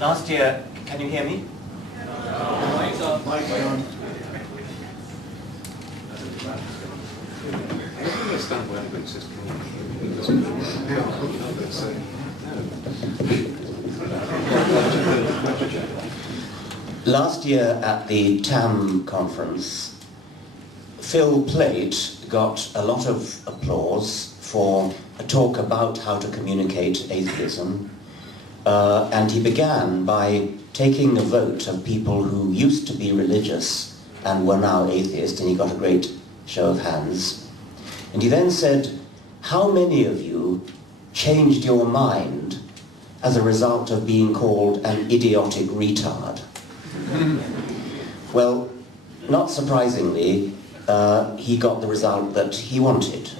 Last year, can you hear me? Mic's on. Mic's on. I don't understand why anybody says Last year at the TAM conference, Phil Plait got a lot of applause for a talk about how to communicate atheism, and he began by taking a vote of people who used to be religious and were now atheist, and he got a great show of hands. And he then said, how many of you changed your mind as a result of being called an idiotic retard? Well, not surprisingly, he got the result that he wanted.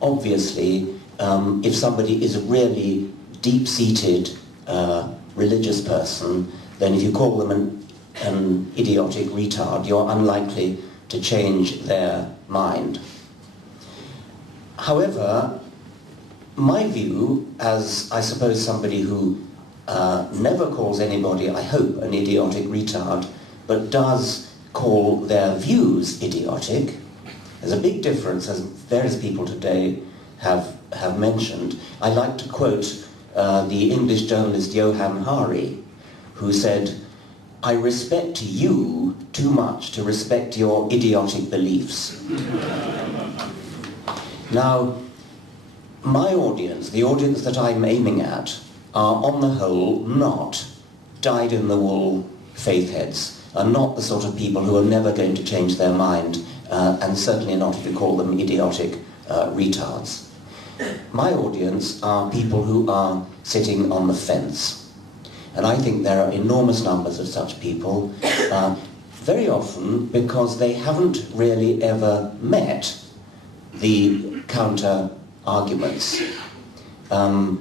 Obviously, if somebody is a really deep-seated religious person, then if you call them an idiotic retard, you're unlikely to change their mind. However, my view, as I suppose somebody who never calls anybody, I hope, an idiotic retard, but does call their views idiotic, there's a big difference, as various people today have mentioned. I like to quote the English journalist Johann Hari, who said, I respect you too much to respect your idiotic beliefs. Now, my audience, the audience that I'm aiming at, are on the whole not dyed-in-the-wool faith heads, are not the sort of people who are never going to change their mind, and certainly not if you call them idiotic retards. My audience are people who are sitting on the fence. And I think there are enormous numbers of such people, very often because they haven't really ever met the counter-arguments. I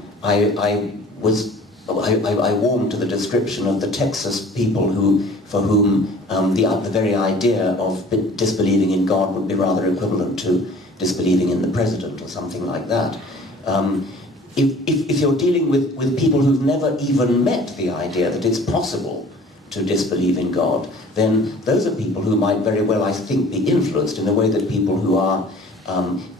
warmed to the description of the Texas people for whom the very idea of disbelieving in God would be rather equivalent to disbelieving in the president or something like that. If you're dealing with people who've never even met the idea that it's possible to disbelieve in God, then those are people who might very well, I think, be influenced in a way that people who are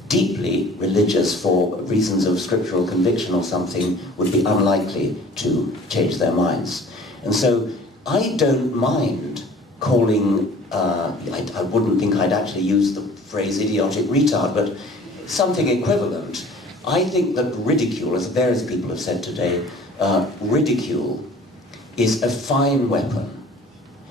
deeply religious for reasons of scriptural conviction or something would be unlikely to change their minds. And so I don't mind calling, I wouldn't think I'd actually use the phrase idiotic retard, but something equivalent. I think that ridicule, as various people have said today, ridicule is a fine weapon.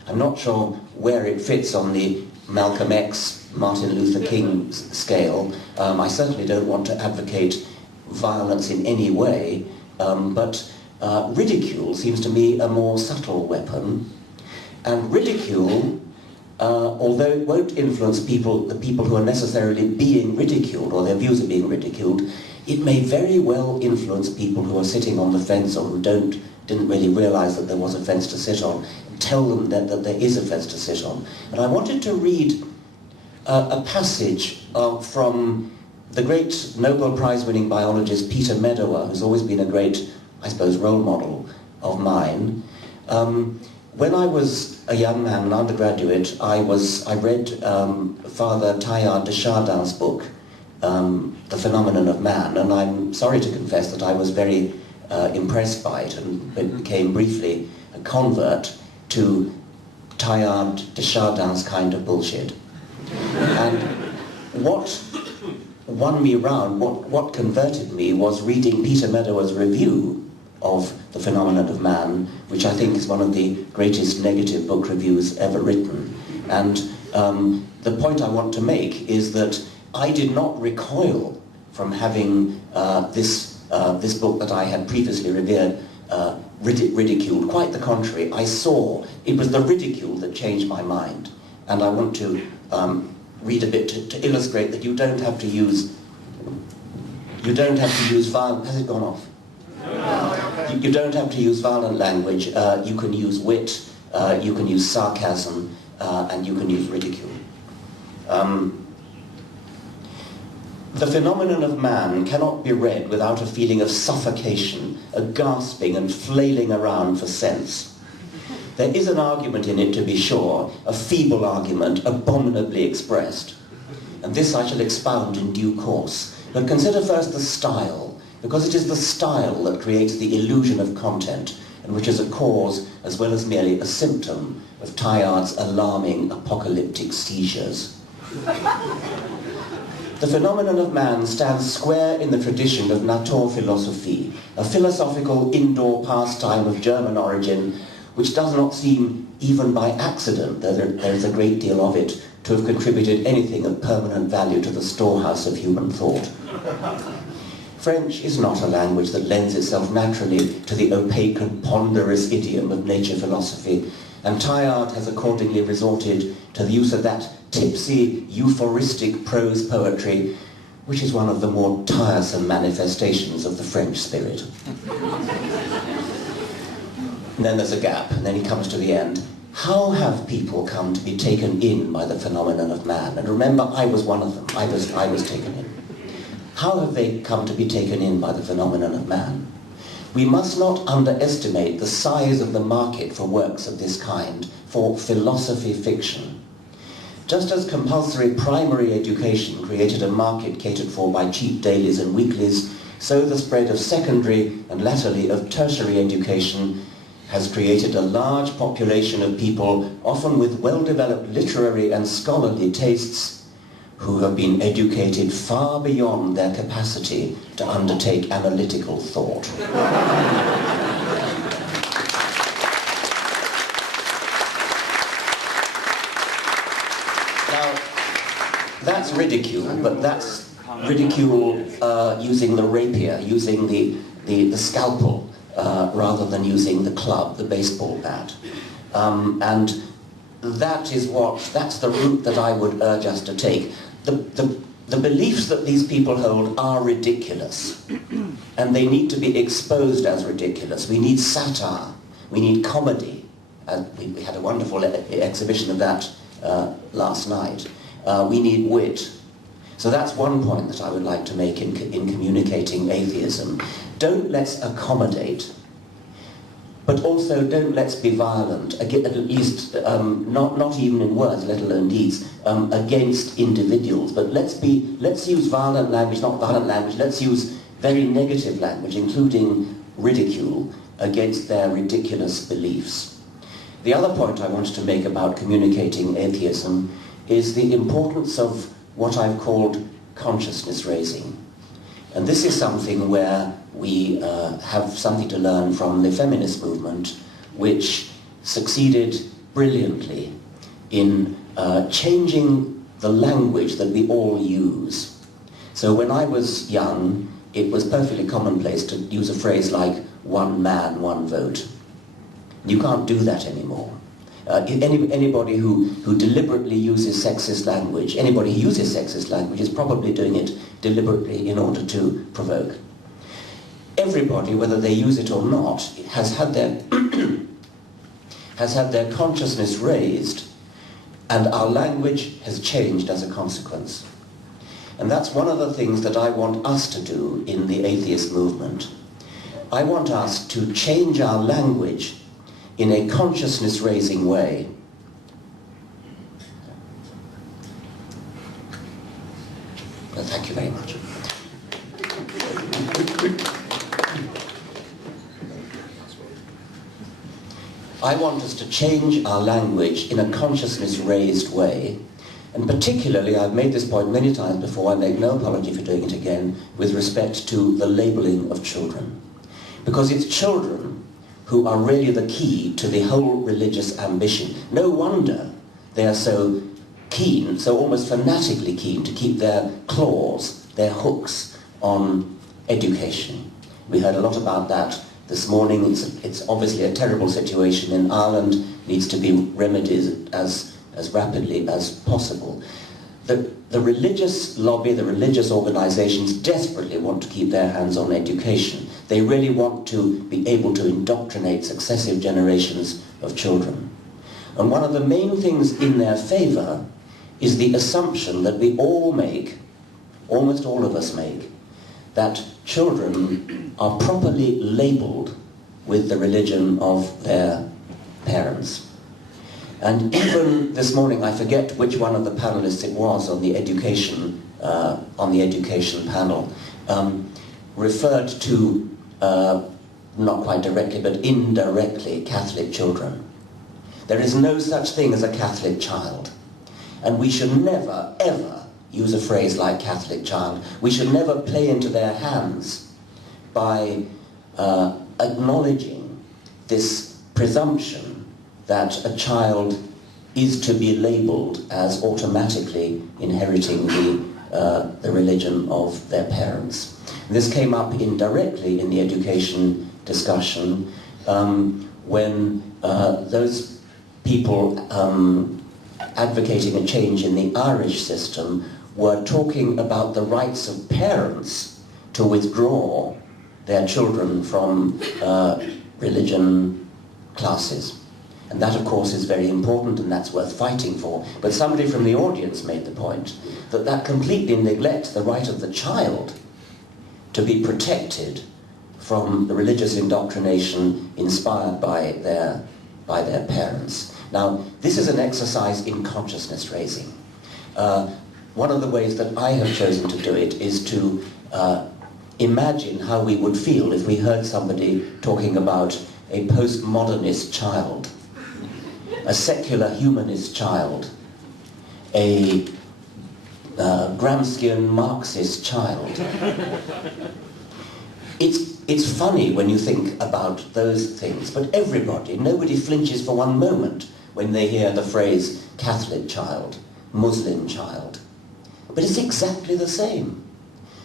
I'm not sure where it fits on the Malcolm X, Martin Luther King scale. I certainly don't want to advocate violence in any way, but ridicule seems to me a more subtle weapon. And ridicule, although it won't influence the people who are necessarily being ridiculed or their views are being ridiculed, it may very well influence people who are sitting on the fence or who didn't really realize that there was a fence to sit on, tell them that there is a fence to sit on. And I wanted to read a passage from the great Nobel Prize-winning biologist Peter Medawar, who's always been a great, I suppose, role model of mine. When I was a young man, an undergraduate, I read Father Teilhard de Chardin's book, The Phenomenon of Man, and I'm sorry to confess that I was very impressed by it and became briefly a convert to Teilhard de Chardin's kind of bullshit. And what won me round, what converted me, was reading Peter Medawar's review of The Phenomenon of Man, which I think is one of the greatest negative book reviews ever written. And the point I want to make is that I did not recoil from having this book that I had previously revered ridiculed. Quite the contrary. I saw it was the ridicule that changed my mind. And I want to read a bit to illustrate that you don't have to use violent. Has it gone off? You don't have to use violent language. You can use wit. You can use sarcasm, and you can use ridicule. The phenomenon of man cannot be read without a feeling of suffocation, a gasping and flailing around for sense. There is an argument in it, to be sure, a feeble argument, abominably expressed. And this I shall expound in due course. But consider first the style, because it is the style that creates the illusion of content, and which is a cause, as well as merely a symptom, of Teilhard's alarming apocalyptic seizures. The phenomenon of man stands square in the tradition of Naturphilosophie, a philosophical indoor pastime of German origin, which does not seem, even by accident, though there is a great deal of it, to have contributed anything of permanent value to the storehouse of human thought. French is not a language that lends itself naturally to the opaque and ponderous idiom of nature philosophy, and Teilhard has accordingly resorted to the use of that tipsy, euphoristic prose poetry, which is one of the more tiresome manifestations of the French spirit. And then there's a gap, and then he comes to the end. How have people come to be taken in by the phenomenon of man? And remember, I was one of them. I was taken in. How have they come to be taken in by the phenomenon of man? We must not underestimate the size of the market for works of this kind, for philosophy fiction. Just as compulsory primary education created a market catered for by cheap dailies and weeklies, so the spread of secondary and latterly of tertiary education has created a large population of people, often with well-developed literary and scholarly tastes, who have been educated far beyond their capacity to undertake analytical thought. Now, that's ridicule, but that's ridicule using the rapier, using the scalpel, rather than using the club, the baseball bat. And that's the route that I would urge us to take. The beliefs that these people hold are ridiculous, and they need to be exposed as ridiculous. We need satire, we need comedy. We had a wonderful exhibition of that last night. We need wit. So that's one point that I would like to make in communicating atheism. Don't let's accommodate, but also don't let's be violent, at least not even in words, let alone deeds, against individuals. But let's use violent language, not violent language, let's use very negative language, including ridicule, against their ridiculous beliefs. The other point I wanted to make about communicating atheism is the importance of what I've called consciousness raising. And this is something where we have something to learn from the feminist movement, which succeeded brilliantly in changing the language that we all use. So when I was young, it was perfectly commonplace to use a phrase like one man, one vote. You can't do that anymore. Anybody who deliberately uses sexist language, anybody who uses sexist language is probably doing it deliberately in order to provoke. Everybody, whether they use it or not, has had their consciousness raised, and our language has changed as a consequence. And that's one of the things that I want us to do in the atheist movement. I want us to change our language in a consciousness-raising way. Well, thank you very much. I want us to change our language in a consciousness-raised way, and particularly, I've made this point many times before, I make no apology for doing it again, with respect to the labelling of children. Because it's children who are really the key to the whole religious ambition. No wonder they are so keen, so almost fanatically keen, to keep their claws, their hooks on education. We heard a lot about that this morning. It's obviously a terrible situation in Ireland, needs to be remedied as rapidly as possible. The religious lobby, the religious organizations desperately want to keep their hands on education. They really want to be able to indoctrinate successive generations of children. And one of the main things in their favor is the assumption that we all make almost all of us make, that children are properly labelled with the religion of their parents. And even this morning, I forget which one of the panelists it was on the education panel, referred to, not quite directly, but indirectly, Catholic children. There is no such thing as a Catholic child. And we should never, ever use a phrase like Catholic child. We should never play into their hands by acknowledging this presumption that a child is to be labelled as automatically inheriting the religion of their parents. And this came up indirectly in the education discussion when those people advocating a change in the Irish system were talking about the rights of parents to withdraw their children from religion classes. And that, of course, is very important, and that's worth fighting for. But somebody from the audience made the point that that completely neglects the right of the child to be protected from the religious indoctrination inspired by their parents. Now, this is an exercise in consciousness raising. One of the ways that I have chosen to do it is to imagine how we would feel if we heard somebody talking about a postmodernist child, a secular humanist child, a Gramscian Marxist child. It's funny when you think about those things, but nobody flinches for one moment when they hear the phrase Catholic child, Muslim child. But it's exactly the same.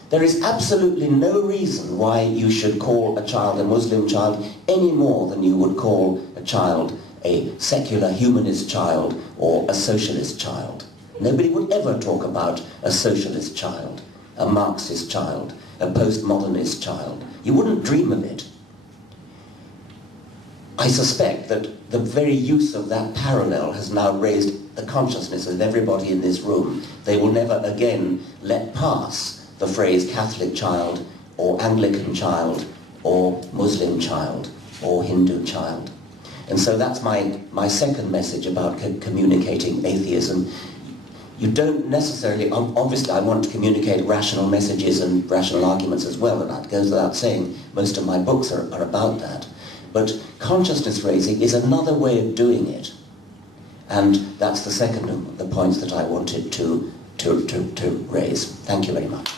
There is absolutely no reason why you should call a child a Muslim child any more than you would call a child a secular humanist child or a socialist child. Nobody would ever talk about a socialist child, a Marxist child, a postmodernist child. You wouldn't dream of it. I suspect that the very use of that parallel has now raised the consciousness of everybody in this room. They will never again let pass the phrase Catholic child or Anglican child or Muslim child or Hindu child. And so that's my second message about communicating atheism. You don't necessarily, obviously I want to communicate rational messages and rational arguments as well, and that goes without saying. Most of my books are about that. But consciousness raising is another way of doing it. And that's the second of the points that I wanted to raise. Thank you very much.